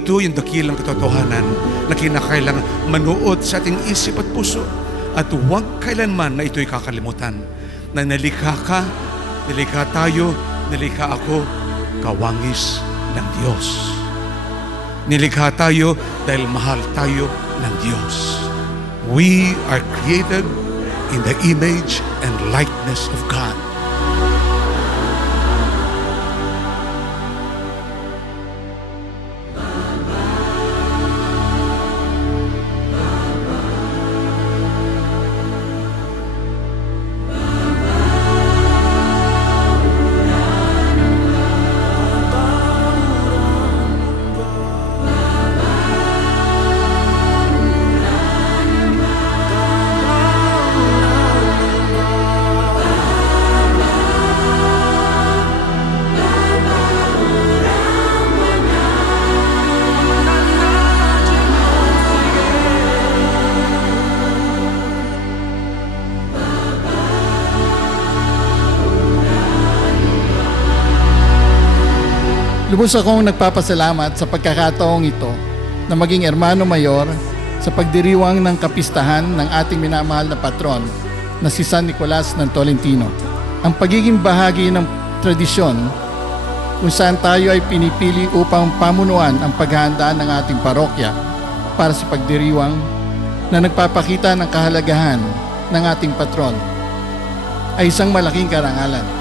Ito yung dakilang katotohanan na kinakailangan manuot sa ating isip at puso at huwag kailanman na ito'y kakalimutan na nalikha ka, nalikha tayo, nalikha ako, kawangis ng Diyos. Nilikha tayo dahil mahal tayo ng Diyos. We are created in the image and likeness of God. Lubos akong nagpapasalamat sa pagkakataong ito na maging Hermano Mayor sa pagdiriwang ng kapistahan ng ating minamahal na patron na si San Nicolas ng Tolentino. Ang pagiging bahagi ng tradisyon kung saan tayo ay pinipili upang pamunuan ang paghahanda ng ating parokya para sa pagdiriwang na nagpapakita ng kahalagahan ng ating patron ay isang malaking karangalan.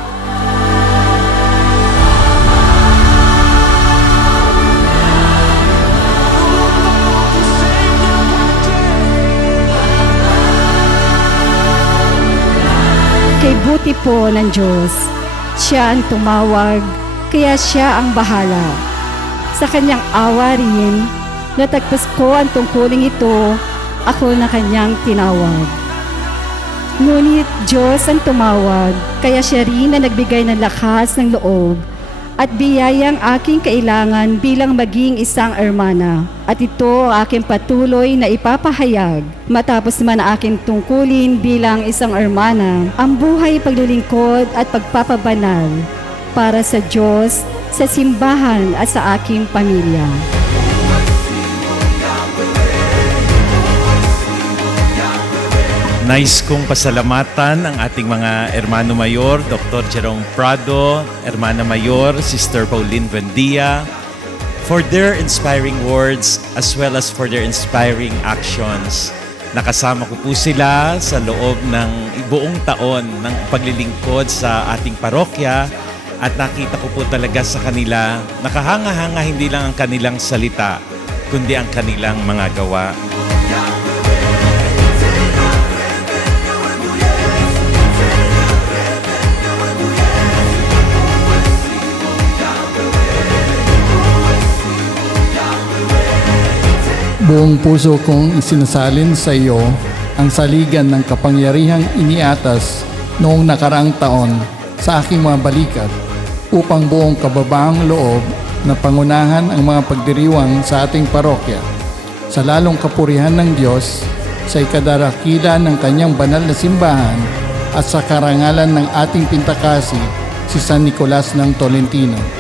Buti po ng Diyos, siya ang tumawag, kaya siya ang bahala. Sa kanyang awa rin, natagpas ko ang tungkuling ito, ako na kanyang tinawag. Ngunit Diyos ang tumawag, kaya siya rin na nagbigay ng lakas ng loob at biyayang aking kailangan bilang maging isang ermana. At ito ang aking patuloy na ipapahayag matapos man aking tungkulin bilang isang ermana, ang buhay paglilingkod at pagpapabanal para sa Diyos, sa simbahan at sa aking pamilya. Nice kong pasalamatan ang ating mga Hermano Mayor, Dr. Jerome Prado, Hermana Mayor, Sister Pauline Buendia, for their inspiring words as well as for their inspiring actions. Nakasama ko po sila sa loob ng buong taon ng paglilingkod sa ating parokya at nakita ko po talaga sa kanila, nakahanga-hanga hindi lang ang kanilang salita, kundi ang kanilang mga gawa. Buong puso kong isinasalin sa iyo ang saligan ng kapangyarihang iniatas noong nakaraang taon sa aking mga balikat upang buong kababaang loob na pangunahan ang mga pagdiriwang sa ating parokya sa lalong kapurihan ng Diyos sa ikadarakila ng kanyang banal na simbahan at sa karangalan ng ating pintakasi si San Nicolas ng Tolentino.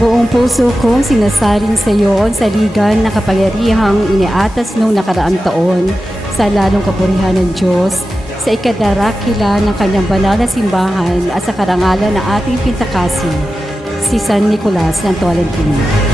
Buong puso kong sinasarin sa iyo ang saligan na kapangyarihang iniatas noong nakaraang taon sa lalong kapurihan ng Diyos sa ikadarakila ng kanyang banal na simbahan at sa karangalan ng ating pintakasi, si San Nicolas ng Tolentino.